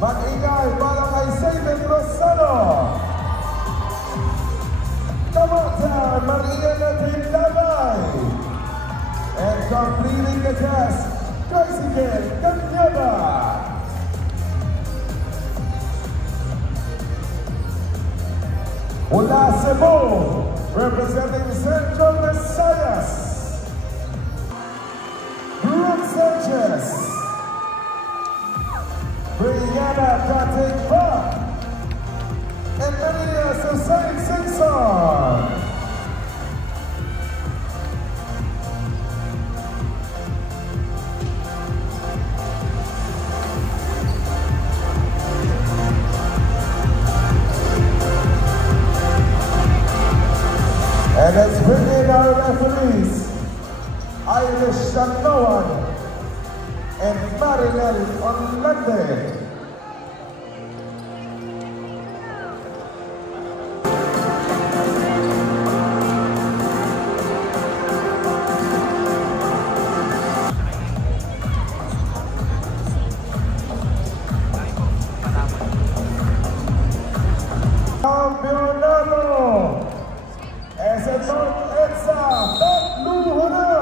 Mag-ingay para kay Zayden Rosano. Kamata Maria Natin Labay. And completing the test, Kaisiken Kanyaba. Mula Cebu, representing Central Visayas, Brooke Sanchez. Brianna Katikpa. And Maria Susain Singson. And let's bring in our referees, Irish Shanoan and Marilyn Orlande. Campeonato SNORT EDSA tatluhan na.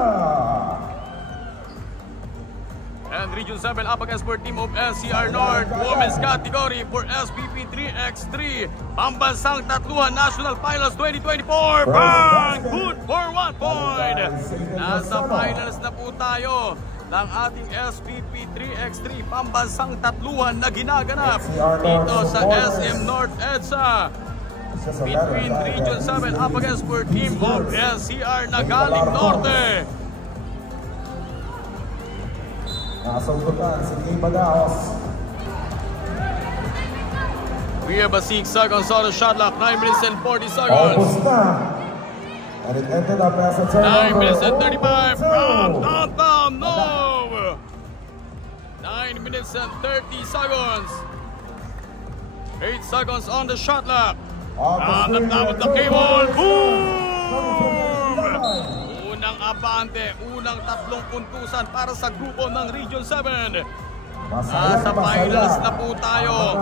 And Region 7 up against for team of NCR North Women's category for SPP 3x3 Pambansang Tatluhan National Finals 2024. Bang! Good for 1 point. Nasa finals na po tayo ng ating SPP 3x3 Pambansang Tatluhan na ginaganap dito sa SM North EDSA. Between Region 7 up against for team of NCR na galing Norte. Nasautukan si Kay Badaos. We have a 6 seconds on the shot clock, 9 minutes and 40 seconds. Almost na. And it ended up as a turnover. 9 minutes and 35 from downtown, no! 9 minutes and 30 seconds. 8 seconds on the shot clock. From the top of the cable, boom! Unang abante, unang tatlong puntusan para sa grupo ng Region 7. Nasa finals na po tayo.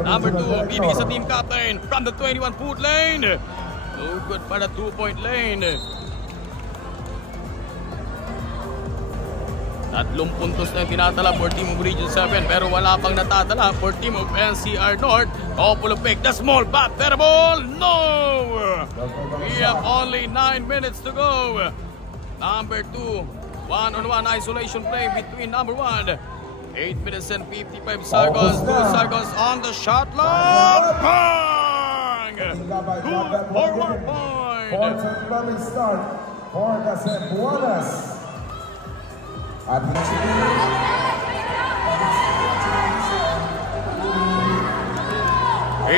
Number 2, bibigay sa team captain from the 21-foot lane. No good para 2-point lane. Tatlong puntos na tinatala for team of Region 7 pero wala pang natatala for team of NCR North. Couple of pick, the small bat, fair ball, no! We have only 9 minutes to go. Number 2, one-on-one isolation play between number 1. 8 minutes and 55 seconds, 2 seconds on the shot clock. Bang! Good for 1 point. Lovely start for the Cebuanas. At 8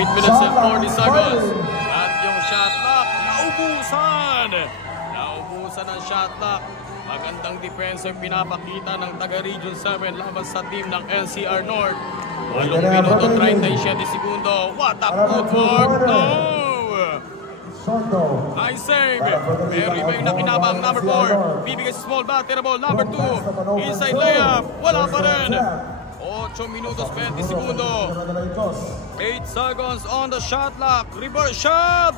minutes and 40 seconds. At yung shot clock, naubusan. Naubusan ang shot clock. Magandang defense ang pinapakita ng taga-Region 7 laban sa team ng NCR North. 8 minuto 37 segundo. What a footwork! No! Nice save. Pero iba yung nakinabang. Number 4. Bibigay sa small bat. Ball. Number 2. Inside layup. Wala pa rin. 8 minutos 20 segundo. 8 seconds on the shot clock. Reverse shot.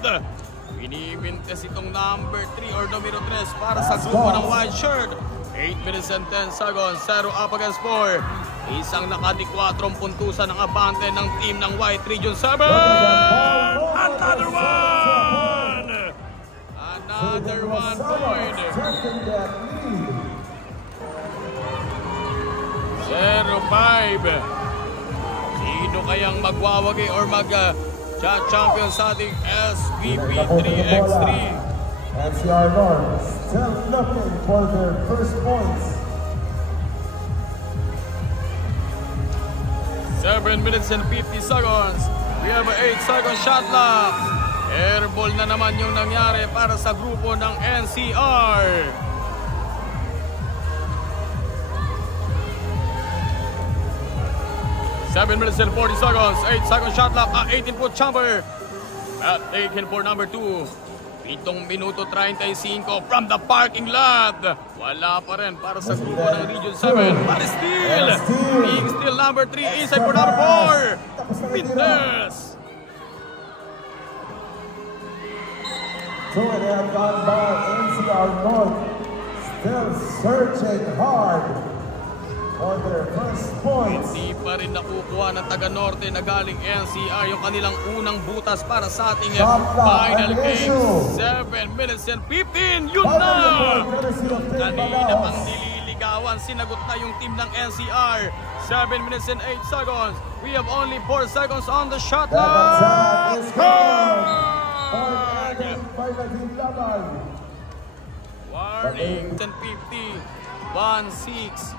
Pinimintes itong number 3 or numero 3 para sa grupo ng white shirt. 8 minutes and 10 seconds. 0 up against 4. Isang nakadi-4 puntusan ng abante ng team ng White Region 7. Another one! Another 1 point. 0-5. Sino kayang magwawagi or mag-champion sa ating SPP 3x3? NCR North still looking for their first points. 7 minutes and 50 seconds. We have an 8-second shot clock. Airball na naman yung nangyari para sa grupo ng NCR. Seven minutes and 40 seconds. 8-second shot clock. 18-foot jumper. Taken for number 2. 7 minuto 35 from the parking lot. Wala pa rin para sa grupo ng Region 7. But still, big steal number 3, inside for number 4. Fitness. So they have gone by NCR North, still searching hard for their first points. Hindi pa rin nakukuha ng taga-norte na galing NCR yung kanilang unang butas para sa ating final game. 7 minutes and 15, yun na! Kanina pang nililigawan, sinagot na yung team ng NCR. 7 minutes and 8 seconds. We have only 4 seconds on the shot clock. Warning, 10-50, 1-6.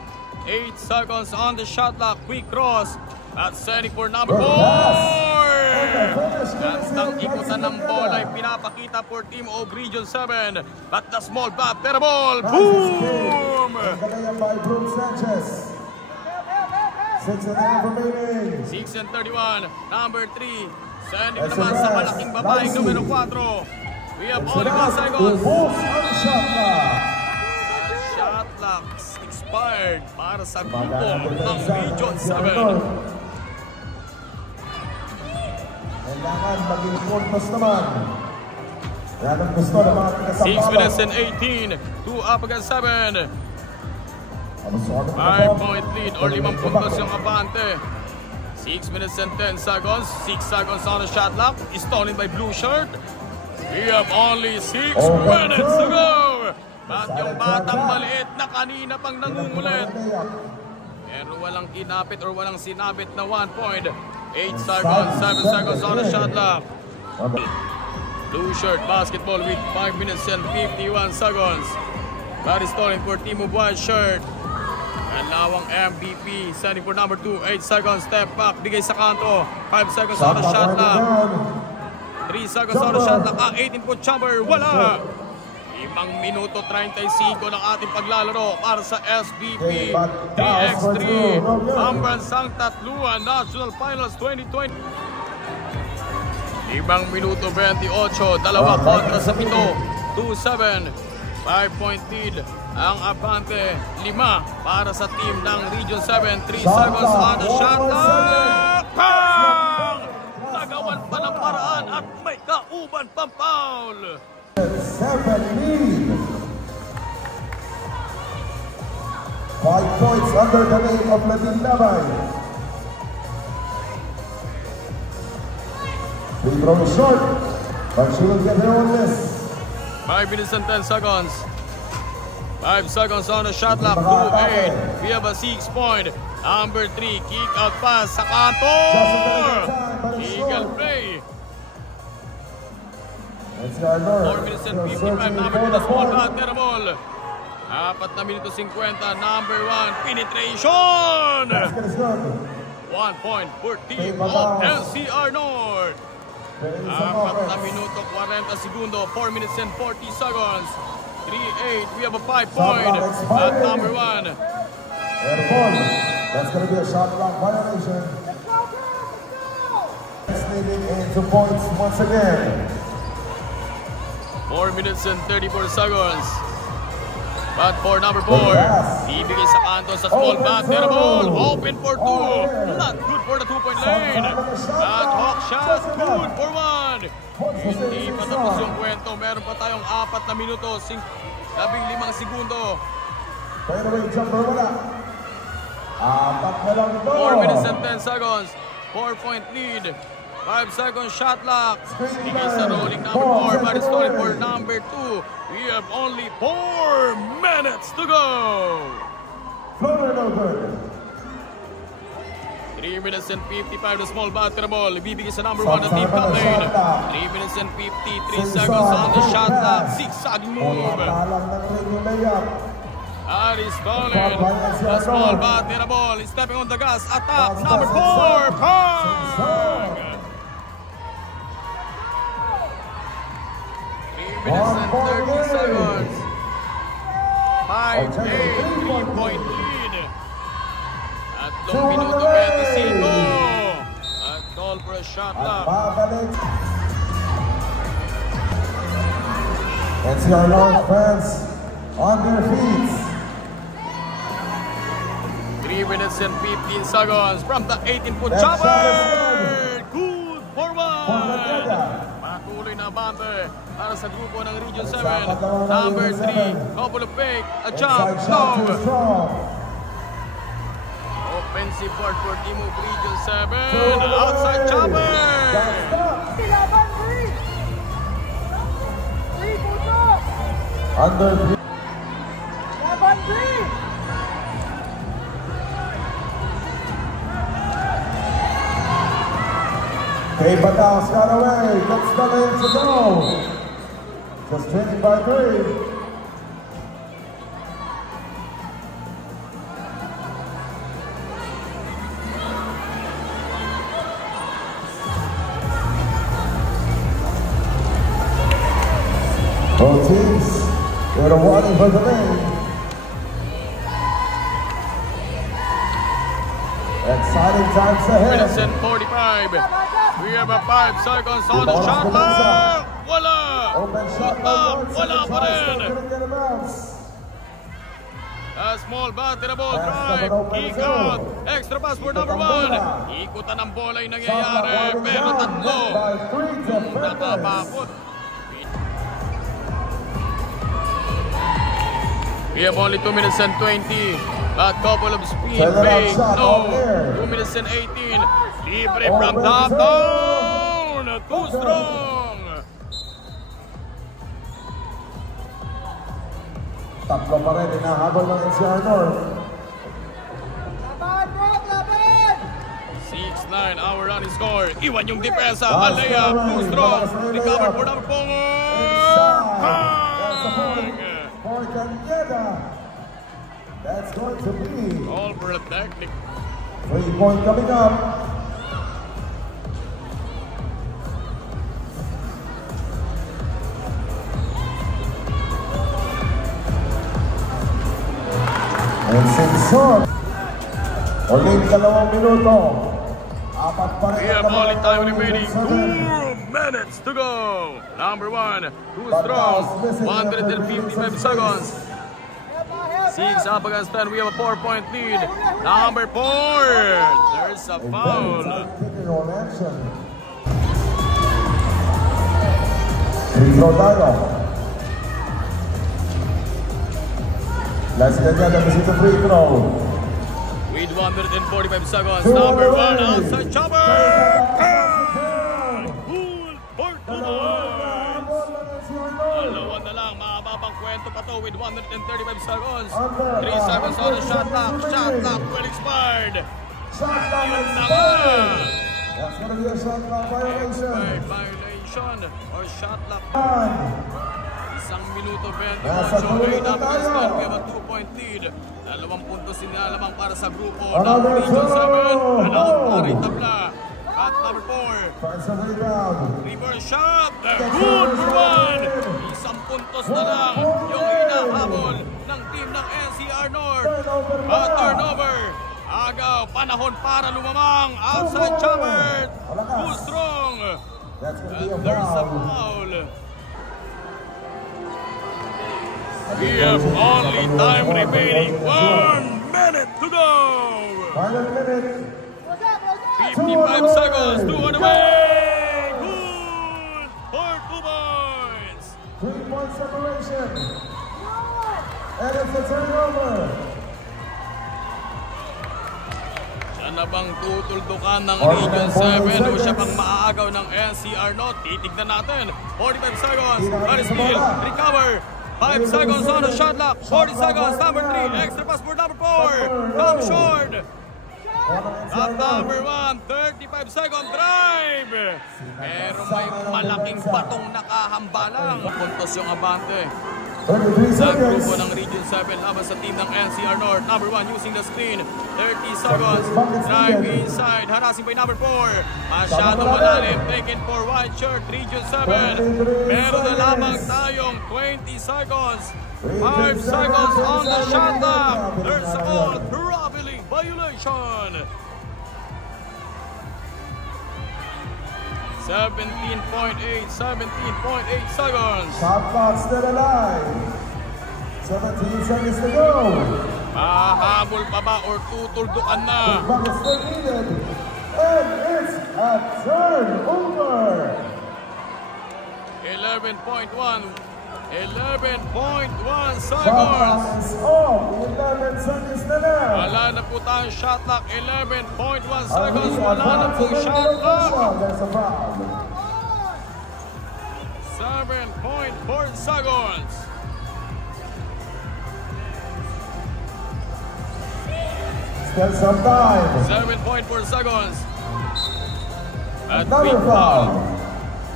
8 seconds on the shot clock. Quick cross. That's setting for number 4. Gandang ikutan ng bola ay pinapakita for team of Region 7. But the small bat, terrible. Boom! 6 and 31. Number 3. Sending naman sa malaking babaeng numero 4. We have only 1 second. Shot clocks expired para sa grupo ng Region 7. Kailangan maging puntos naman. Yan ang gusto ng mga 6 minutes and 18. 2 up against 7. 5-point lead or 5 puntos yung abante. 6 minutes and 10 seconds. 6 seconds on the shot clock. Stolen by blue shirt. We have only 6 minutes to go. At yung batang maliit na kanina pang nangungulit. Pero walang kinapit or walang sinabit na 1 point. 8 seconds, 7 seconds on the shot clock. Blue shirt basketball with 5 minutes and 51 seconds. That is stolen for team of white shirt. And lawang MVP, sending for number 2, 8 seconds, step back, bigay sa kanto. 5 seconds on the shot clock. 3 seconds on the shot clock. Ang 18-foot jumper, wala! 5 minuto 35 ng ating paglalaro para sa SBP 3x3 Pambansang Tatluan National Finals 2020. 5 minuto 28, 2 kontra sa 7, 2-7, 5-point lead ang abante, 5 para sa team ng Region 7, 3 seconds on the shot clock. Pang! Nagawan pa ng paraan at may kauban pang foul. 7 lead. 5 points under the name of Nadine Labay. Free throw is short, but she will get her own miss. 5 minutes and 10 seconds. 5 seconds on the shot clock. 2-8. We have a 6-point. Number 3, kick out pass sa kanto. Eagle play. 4 minutes and 55. Number 2, the small bat, terrible. 4 minuto 50. Number 1, penetration. 1 point for team of NCR North. 4 minuto 40 segundo. 4 minutes and 40 seconds. 3-8. We have a 5-point at number 1. That's going to be a shot clock violation. It's leading into points once again. 4 minutes and 34 seconds. But for number 4, ibigay sa kanto sa small bat, terrible. Open for 2. Not good for the 2-point lane. At hawk shot, good for 1. Hindi pa tapos yung kwento. Meron pa tayong 4 na minuto, 15 segundo. 4 minutes and 10 seconds. 4-point lead. 5 seconds shot clock. Bigay sa rolling number 4, but it's stolen for number 2. We have only 4 minutes to go. 3 minutes and 55, the small bat, terrible. Ibibigay sa number 1, the team captain. 3 minutes and 53 seconds on the shot clock. Zigzag move. That is stolen. The small bat, terrible. Stepping on the gas. Attack, number 4. Pang! 3 minutes and 30 seconds. 5-8, 3-point lead. At 2 minuto 25. At call for a shot clock. NCR North fans on their feet. 3 minutes and 15 seconds from the 18-foot chopper. Good for one. Patuloy na bante para sa grupo ng Region 7. Number 3, couple of fake, a jump, no. Offensive board for team of Region 7. Outside chopper. Under Kay Bataos got away, gets the lane to go. Just trailing by 3. Both teams, they're warning for the lane. Exciting times ahead. Minutes and 45. We have a 5 seconds on the shot clock. Wala! Wala pa rin! A small bat in a ball drive. Kick out. Extra pass for number 1. Ikutan ng bola yung nangyayari. Pero tatlo. Nakapakot. We have only 2 minutes and 20. A couple of speed fake. No. 2 minutes and 18. Libre from top down. Too strong. Tatlo pa rin, inahabol ng NCR North. 6-9 our running score. Iwan yung depensa. Alea, too strong. Recover for number 4. For Caneda. That's going to be all for a technique. 3-point coming up. And Simpson, ulit 2 minuto. Apat pa rin. We have only time remaining. 2 minutes to go. Number 1, too strong. 155 seconds. 6 up against 10. We have a 4-point lead. Number 4. There's a foul. Free throw tayo. Last Caneda visita free throw. With 145 seconds. Number 1 outside chopper. Cool for 2 points. Dalawa na lang. Mababang kwento pa to with 135 seconds. 3 seconds on the shot clock. Shot clock well expired. Shot clock Yun expired. naman. That's gonna be a shot clock violation. Violation or shot clock. 1 minuto 20. Nasa So, dulo 8 na up against tayo. 10. We have a 2-point lead. 2 puntos sinalamang para sa grupo ng Another Region 7. throw. Allowed para yung tabla. At number 4. Finds a rebound. Reverse shot. Good for 1. 1 puntos na lang yung hinahabol ng team ng NCR North. At turnover. Agaw, panahon para lumamang. Outside chopper. Too strong. That's gonna be a And there's a foul. foul. We have only time remaining. 1 minute to go. Final minute. 55 seconds. 2 on the way. Good for 2 points. 3-point separation. And it's a turnover. Siya na bang tutuldukan ng Region 7 o siya bang maaagaw ng NCR North? Titignan natin. 45 seconds. On steal. Recover. 5 seconds on the shot clock. 40 seconds. Number 3. Extra pass for number 4. Come short. At number 1. 35-second drive. Pero may malaking batong nakahambalang. Puntos yung abante. 33 Sa seconds. grupo ng Region 7 laban sa team ng NCR North. Number 1 using the screen. 30 seconds. Drive inside. Harassing by number 4. Masyadong malalim. Taken for white shirt. Region 7. Meron na lamang tayong 20 seconds. 5 seconds on the shot clock. There's a ball. Traveling violation. 17.8 seconds. Shot clock still alive. 17 seconds to go. Mahabol pa ba or tutuldukan na? Push back is still needed. And it's a turnover. 11.1 Shot seconds. clock is off. 11 seconds to left. Wala na po tayong shot clock. 11.1 seconds. Wala na po shot clock. There's a foul. 7.4 seconds. Still some time. 7.4 seconds. At Another quick foul.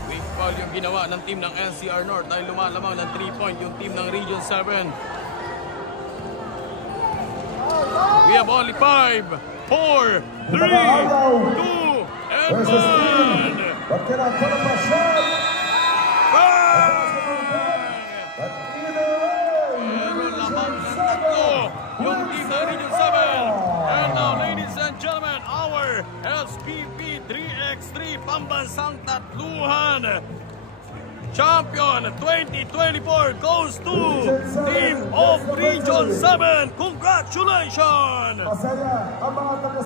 Quick foul yung ginawa ng team ng NCR North dahil lumalamang ng 3-point yung team ng Region 7. We have only 5, 4, 3, 2, and There's a steal. 1. But can I put up a shot? Bang! But either way, Pero lamang ng Region tatlo 7 yung team ng Region 7. And now, ladies and gentlemen, our SPP 3x3 Pambansang Tatluhan Champion 2024 goes to Team of Region 7. Congratulations! Masaya ang mga taga